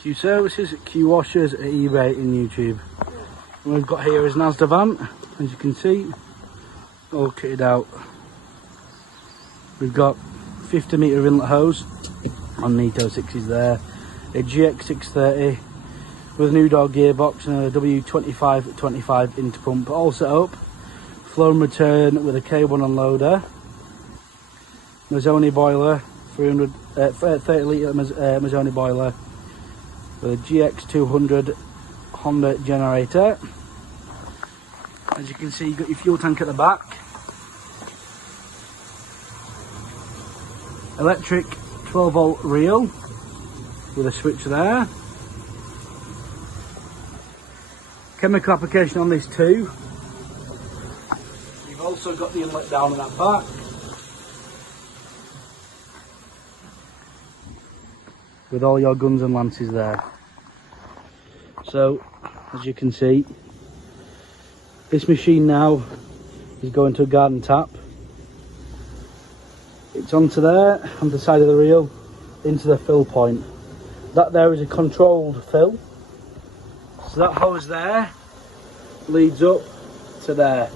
Q Services, Q Washers at eBay in YouTube. What we've got here is an Asda van, as you can see, all kitted out. We've got 50 metre inlet hose on Nito 6s there, a GX630 with a new door gearbox and a W2525 interpump all set up, flow and return with a K1 unloader, Mazzoni boiler, 30 litre Mazzoni boiler with a GX200 Honda generator. As you can see, you've got your fuel tank at the back, electric 12 volt reel with a switch there, chemical application on this too. You've also got the inlet down in that back, with all your guns and lances there. So as you can see, this machine now is going to a garden tap. It's onto there, on the side of the reel, into the fill point. That there is a controlled fill. So that hose there leads up to there,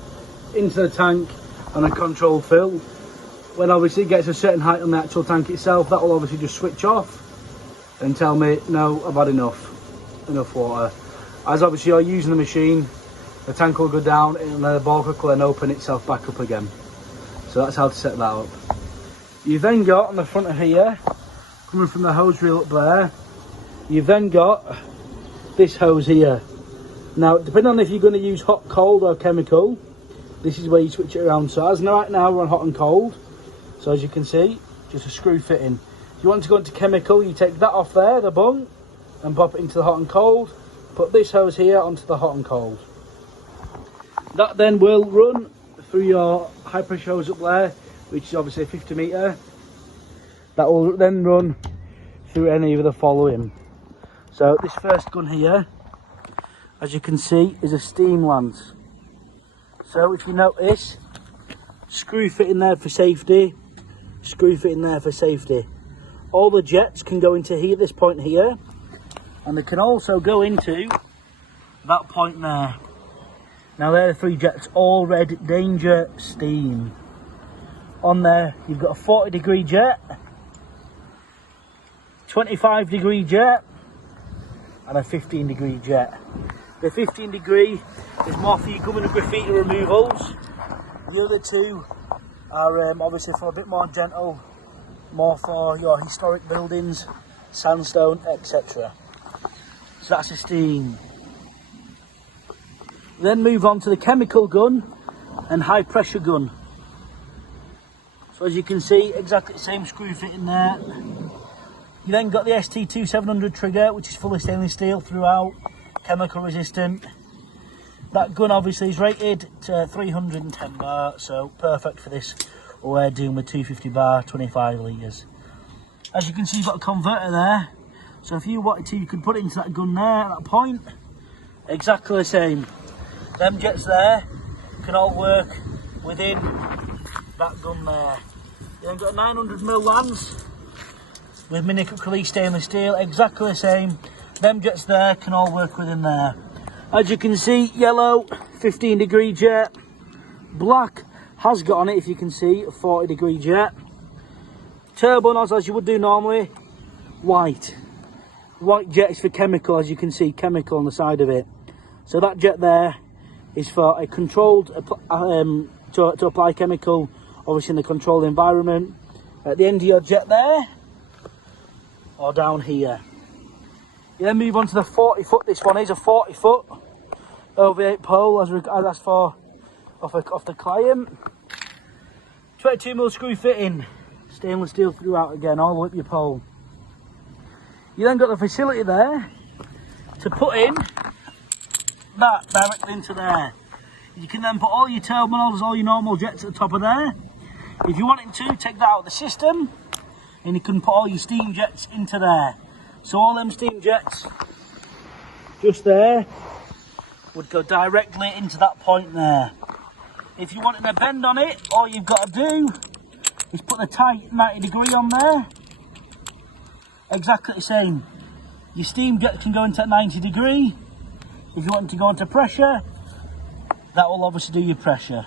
into the tank on a controlled fill. When obviously it gets a certain height on the actual tank itself, that will obviously just switch off and tell me, no, I've had enough water. As obviously you're using the machine, the tank will go down and the ball will then open itself back up again. So that's how to set that up. You've then got on the front of here, coming from the hose reel up there, you've then got this hose here. Now, depending on if you're going to use hot, cold or chemical, this is where you switch it around. So as right now we're on hot and cold, so as you can see, just a screw fitting. If you want to go into chemical, you take that off there, the bung, and pop it into the hot and cold. Put this hose here onto the hot and cold. That then will run through your high pressure hose up there, which is obviously 50 metre. That will then run through any of the following. So this first gun here, as you can see, is a steam lance. So if you notice, screw fit in there for safety, screw fit in there for safety. All the jets can go into here, this point here, and they can also go into that point there. Now there are the 3 jets, all red danger steam. On there you've got a 40-degree jet, 25-degree jet and a 15-degree jet. The 15-degree is more for your gumming and graffiti removals. The other 2 are obviously for a bit more gentle, more for your historic buildings, sandstone, etc. So that's a steam. Then move on to the chemical gun and high pressure gun. So as you can see, exactly the same screw fit in there. You then got the ST2700 trigger, which is fully stainless steel throughout, chemical resistant. That gun obviously is rated to 310 bar, so perfect for this what we're doing with 250 bar, 25 litres. As you can see, you've got a converter there, so if you wanted to, you could put it into that gun there at that point. Exactly the same. Them jets there can all work within that gun there. You then got a 900mm lance with mini quick release stainless steel, exactly the same. Them jets there can all work within there. As you can see, yellow 15-degree jet, black has got on it, if you can see, a 40-degree jet. Turbo nozzle as you would do normally, white. White jet is for chemical, as you can see, chemical on the side of it. So that jet there is for a controlled, to apply chemical, obviously in the controlled environment. At the end of your jet there, or down here. You then move on to the 40-foot, this one is a 40-foot over 8 pole, as asked for off the client. 22mm screw fitting, stainless steel throughout again, all the way up your pole. You then got the facility there to put in that directly into there. You can then put all your terminals, all your normal jets at the top of there. If you wanted to, take that out of the system and you can put all your steam jets into there. So all them steam jets just there would go directly into that point there. If you wanted a bend on it, all you've got to do is put the tight 90 degree on there. Exactly the same. Your steam can go into 90°. If you want to go into pressure, that will obviously do your pressure.